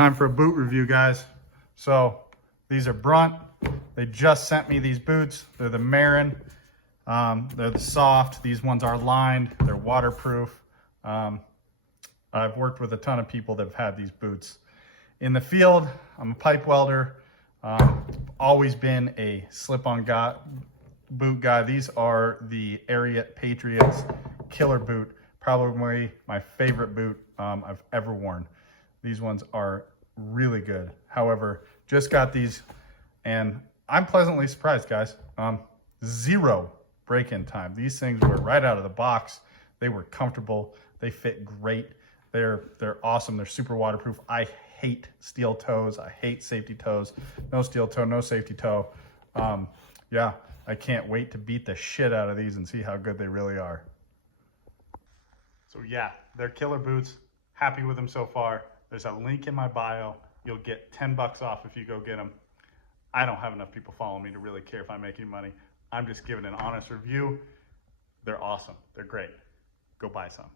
Time for a boot review, guys. So these are Brunt. They just sent me these boots. They're the Marin. They're the soft. These ones are lined. They're waterproof. I've worked with a ton of people that have had these boots. In the field, I'm a pipe welder. Always been a slip-on boot guy. These are the Ariat Patriots killer boot. Probably my favorite boot I've ever worn. These ones are really good. However, just got these and I'm pleasantly surprised, guys. 0 break-in time. These things were right out of the box. They were comfortable. They fit great. They're awesome. They're super waterproof. I hate steel toes. I hate safety toes. No steel toe, no safety toe. Yeah, I can't wait to beat the shit out of these and see how good they really are. So yeah, they're killer boots. Happy with them so far. There's a link in my bio. You'll get 10 bucks off if you go get them. I don't have enough people following me to really care if I make any money. I'm just giving an honest review. They're awesome. They're great. Go buy some.